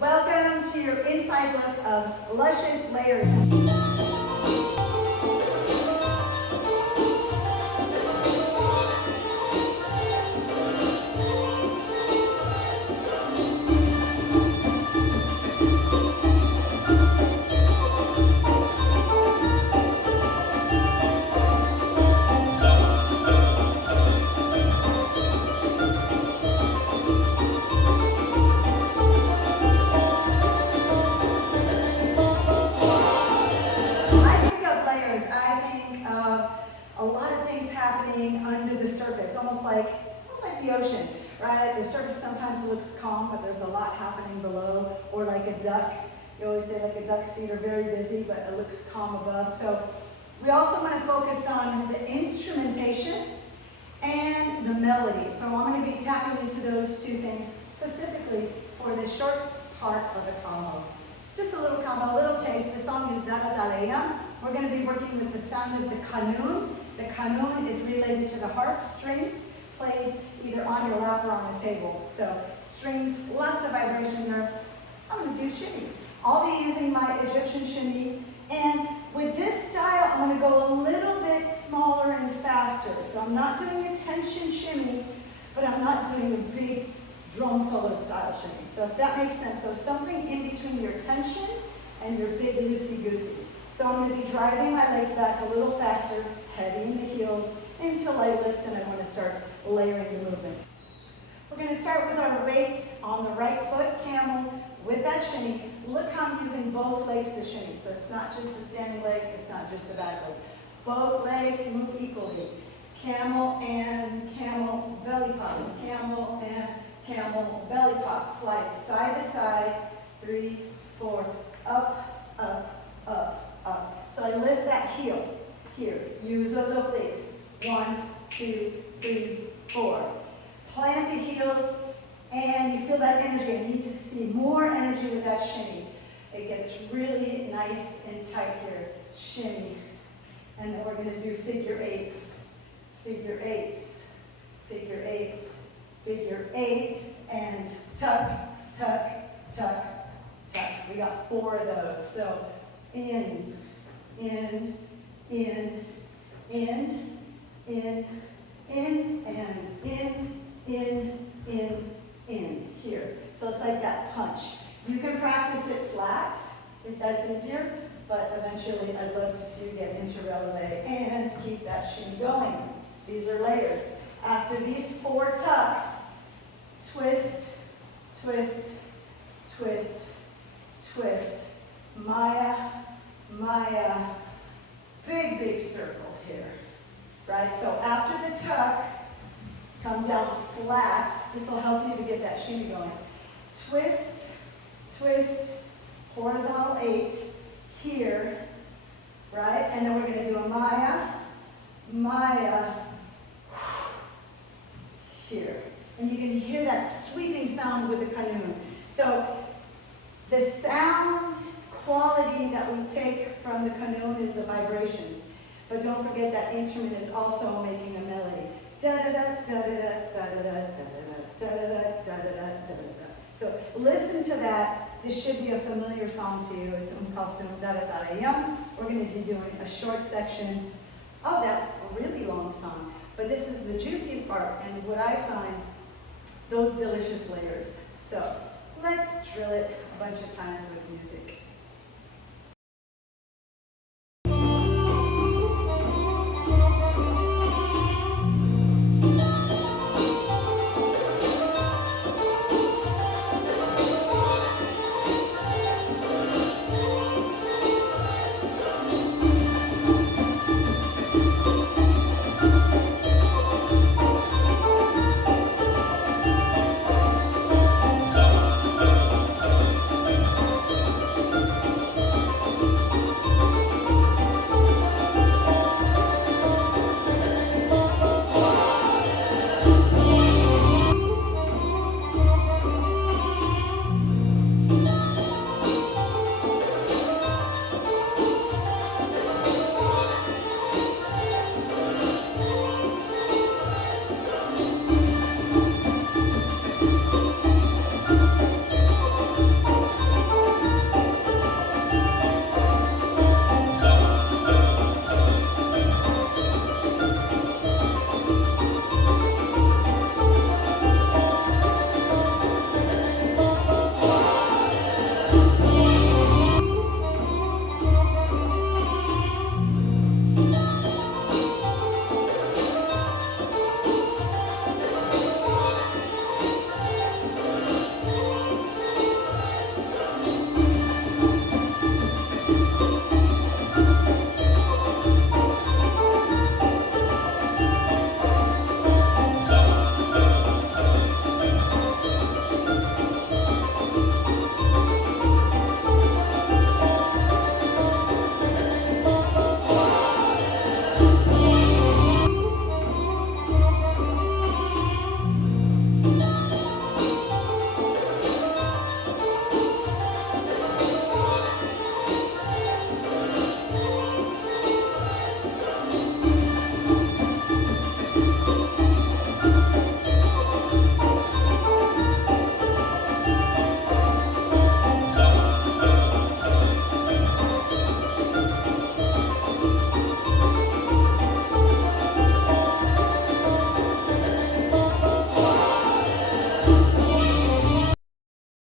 Welcome to your inside look of Luscious Layers. Under the surface, almost like the ocean, right? The surface sometimes looks calm, but there's a lot happening below, or like a duck. You always say like a duck's feet are very busy, but it looks calm above. So we also want to focus on the instrumentation and the melody. So I'm going to be tapping into those two things specifically for this short part of the combo. Just a little combo, a little taste. The song is Dada Daleya. We're going to be working with the sound of the kanun. The kanun is related to the harp strings, played either on your lap or on a table. So strings, lots of vibration there. I'm going to do shimmies. I'll be using my Egyptian shimmy. And with this style, I'm going to go a little bit smaller and faster. So I'm not doing a tension shimmy, but I'm not doing a big drum solo style shimmy. So if that makes sense. So something in between your tension and your big loosey-goosey. So I'm going to be driving my legs back a little faster, heading the heels until I lift and I want to start layering the movements. We're going to start with our weights on the right foot, camel, with that shimmy. Look how I'm using both legs to shimmy. So it's not just the standing leg, it's not just the back leg. Both legs move equally. Camel and camel belly pop. Camel and camel belly pop. Slide side to side. 3, 4, up, up, up, up. So I lift that heel. Here, use those obliques. 1, 2, 3, 4. Plant the heels, and you feel that energy. I need to see more energy with that shimmy. It gets really nice and tight here. Shimmy. And then we're going to do figure eights, figure eights, figure eights, figure eights, and tuck, tuck, tuck, tuck. We got 4 of those. So in, in, in, in, in, in, and in, here. So it's like that punch. You can practice it flat if that's easier, but eventually I'd love to see you get into releve and keep that shimmy going. These are layers. After these 4 tucks, twist, twist, twist, twist. Maya, Maya. Big, big circle here, right? So after the tuck, come down flat. This will help you to get that shimmy going. Twist, twist, horizontal 8 here, right? And then we're going to do a Maya, Maya, here. And you can hear that sweeping sound with the kanun. So the sound quality that we take from the kanun is the vibrations. But don't forget that instrument is also making a melody. So listen to that. This should be a familiar song to you. It's called We're going to be doing a short section of that really long song. But this is the juiciest part, and what I find, those delicious layers. So let's drill it a bunch of times with music.